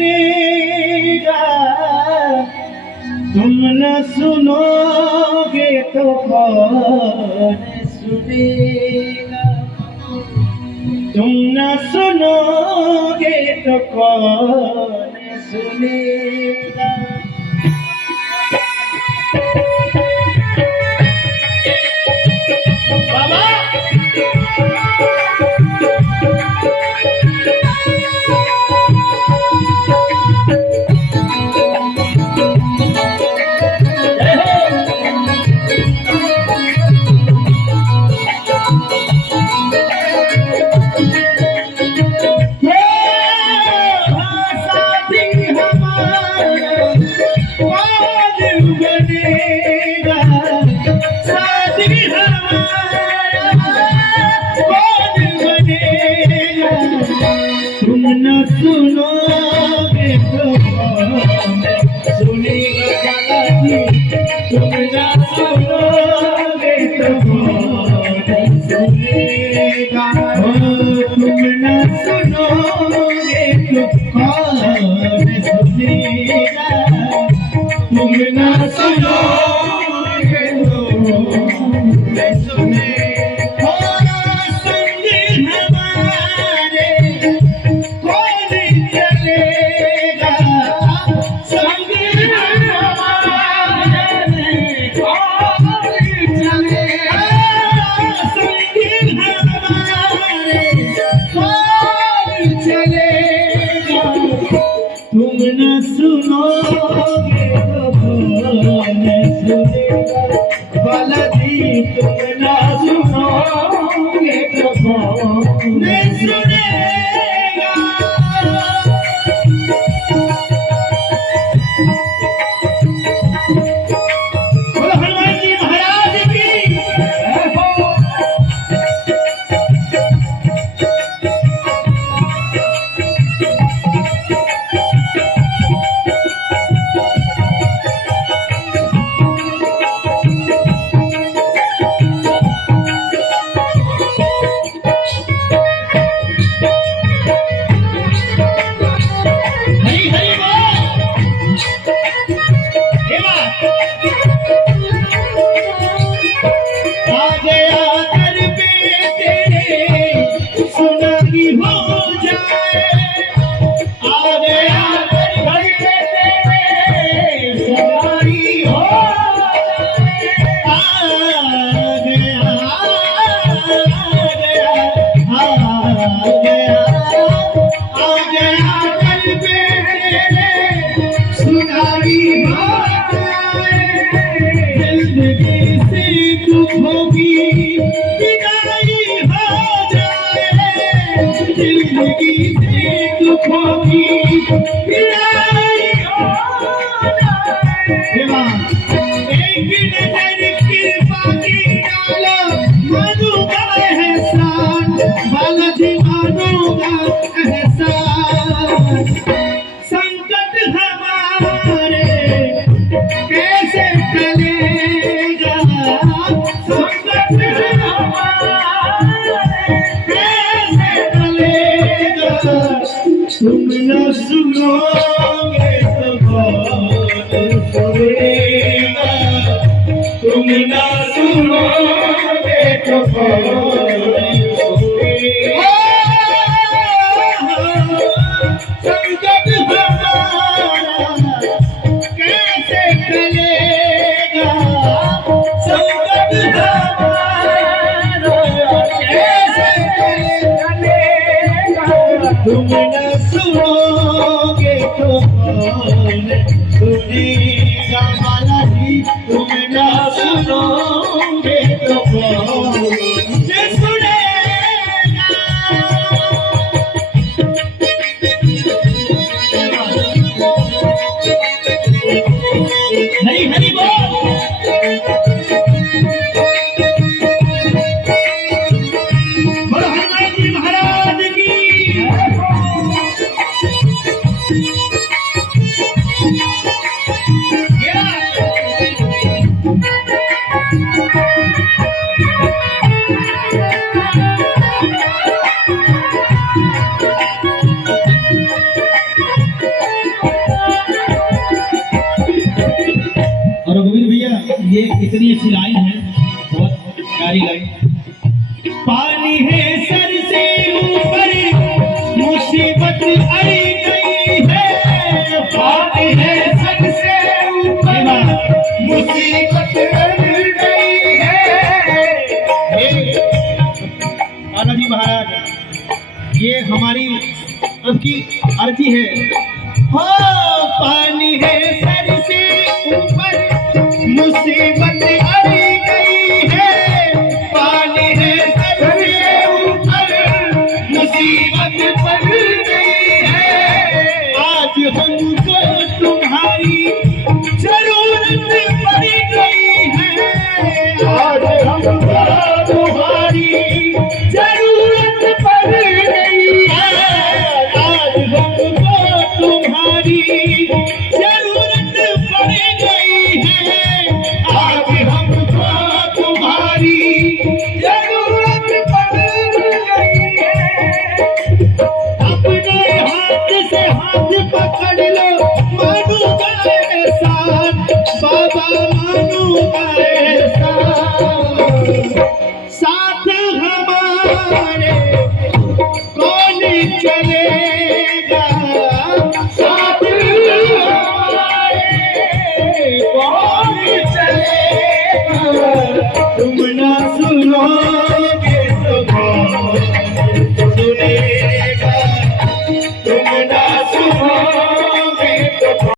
बनेगा। तुम न सुनोगे तो कौन सुनेगा। तुम न सुनोगे तो कौन सुनेगा। तुम न सुनोगे तो कौन सुनेगा। तुम न सुनोगे तो कौन सुनेगा। तुम न सुनोगे तो कौन सुनेगा। तुम न सुनोगे तो कौन सुनेगा। तुम न सुनोगे तो कौन सुनेगा। बालाजी तुम न सुनोगे तो कौन सुनेगा। बोलो हनुमान जी महाराज की। जिंदगी से दुखों की विदाई हो जाए। एक नजर कृपा की डालो मनु का एहसान। बालाजी मनु का एहसान। संकट हमारे कैसे टलेगा। संकट तुम न सुनोगे तो कौन सुनेगा। तुम न सुनोगे तो कौन सुनेगा। संकट हमारा कैसे टलेगा। संकट हमारा कैसे टलेगा। तुम न सुनोगे तो कौन सुनेगा। बालाजी तुम न सुनोगे तो कौन सुनेगा। हरि हरि बोल। बोलो हनुमान जी महाराज की। इतनी अच्छी लाइन है, बहुत प्यारी लाइन। पानी है सर से ऊपर, मुसीबत आई गई है। पानी है सर से ऊपर, मुसीबत आई गई है। आनंद जी महाराज, ये हमारी अब की अर्जी है। हो पानी है सर से ऊपर, मुसीबत आई गई है। पानी है सर से ऊपर, मुसीबत